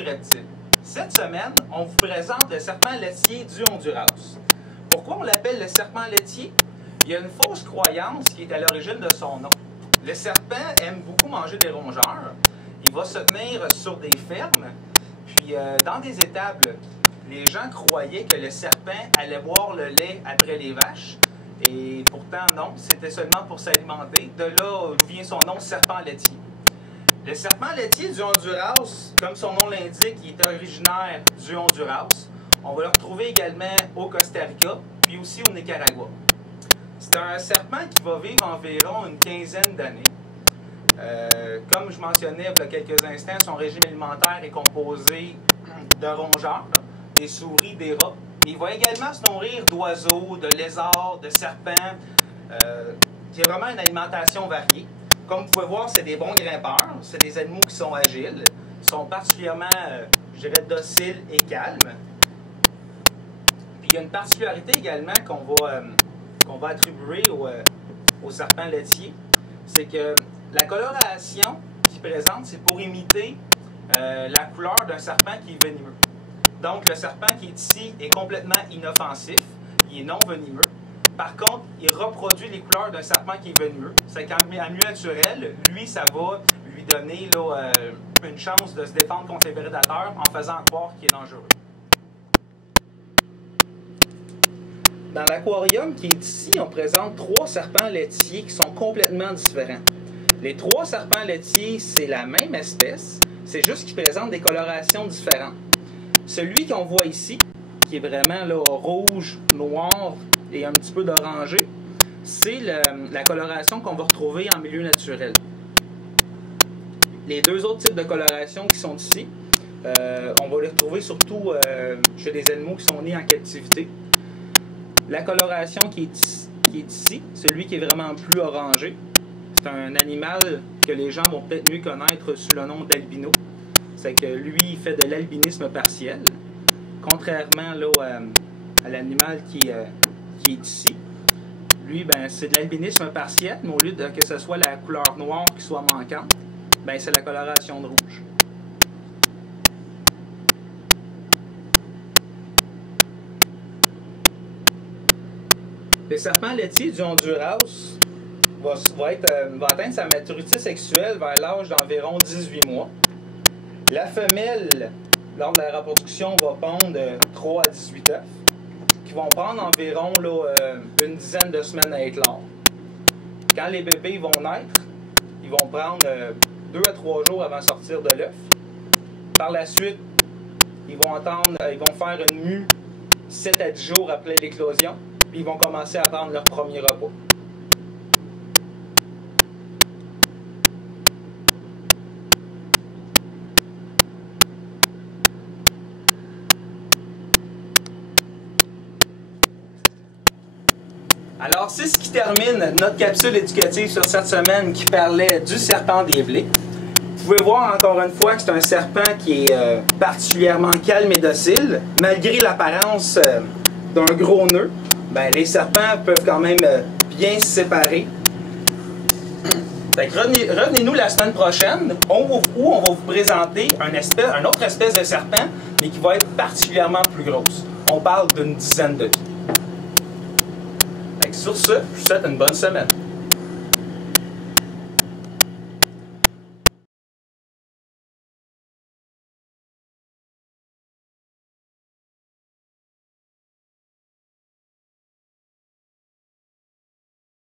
sur reptiles. Cette semaine, on vous présente le serpent laitier du Honduras. Pourquoi on l'appelle le serpent laitier? Il y a une fausse croyance qui est à l'origine de son nom. Le serpent aime beaucoup manger des rongeurs. Il va se tenir sur des fermes. Puis, dans des étables, les gens croyaient que le serpent allait boire le lait après les vaches. Et pourtant, non, c'était seulement pour s'alimenter. De là où vient son nom, serpent laitier. Le serpent laitier du Honduras, comme son nom l'indique, il est originaire du Honduras. On va le retrouver également au Costa Rica, puis aussi au Nicaragua. C'est un serpent qui va vivre environ une quinzaine d'années. Comme je mentionnais il y a quelques instants, son régime alimentaire est composé de rongeurs, des souris, des rats. Il va également se nourrir d'oiseaux, de lézards, de serpents, qui est vraiment une alimentation variée. Comme vous pouvez voir, c'est des bons grimpeurs, c'est des animaux qui sont agiles, sont particulièrement, je dirais, dociles et calmes. Puis il y a une particularité également qu'on va attribuer au serpent laitier, c'est que la coloration qu'il présente, c'est pour imiter la couleur d'un serpent qui est venimeux. Donc, le serpent qui est ici est complètement inoffensif, il est non venimeux. Par contre, il reproduit les couleurs d'un serpent qui est venimeux. C'est qu'en milieu naturel, lui, ça va lui donner là, une chance de se défendre contre les prédateurs en faisant croire qu'il est dangereux. Dans l'aquarium qui est ici, on présente 3 serpents laitiers qui sont complètement différents. Les 3 serpents laitiers, c'est la même espèce, c'est juste qu'ils présentent des colorations différentes. Celui qu'on voit ici, qui est vraiment là, rouge, noir et un petit peu d'orangé, c'est la coloration qu'on va retrouver en milieu naturel. Les 2 autres types de coloration qui sont ici, on va les retrouver surtout chez des animaux qui sont nés en captivité. La coloration qui est ici, celui qui est vraiment plus orangé, c'est un animal que les gens vont peut-être mieux connaître sous le nom d'albino. C'est que lui, il fait de l'albinisme partiel, contrairement là, à l'animal qui est ici. Lui, ben, c'est de l'albinisme partiel, mais au lieu que ce soit la couleur noire qui soit manquante, ben, c'est la coloration de rouge. Le serpent laitier du Honduras va atteindre sa maturité sexuelle vers l'âge d'environ 18 mois. La femelle, lors de la reproduction, va pondre 3 à 18 œufs, qui vont prendre environ là, une dizaine de semaines à éclore. Quand les bébés vont naître, ils vont prendre 2 à 3 jours avant de sortir de l'œuf. Par la suite, ils vont faire une mue 7 à 10 jours après l'éclosion, puis ils vont commencer à prendre leur premier repas. Alors, c'est ce qui termine notre capsule éducative sur cette semaine qui parlait du serpent des blés. Vous pouvez voir encore une fois que c'est un serpent qui est particulièrement calme et docile. Malgré l'apparence d'un gros nœud, ben, les serpents peuvent quand même bien se séparer. Revenez-nous la semaine prochaine où on va vous présenter une autre espèce de serpent, mais qui va être particulièrement plus grosse. On parle d'une dizaine de pieds. Sur ce, je vous souhaite une bonne semaine.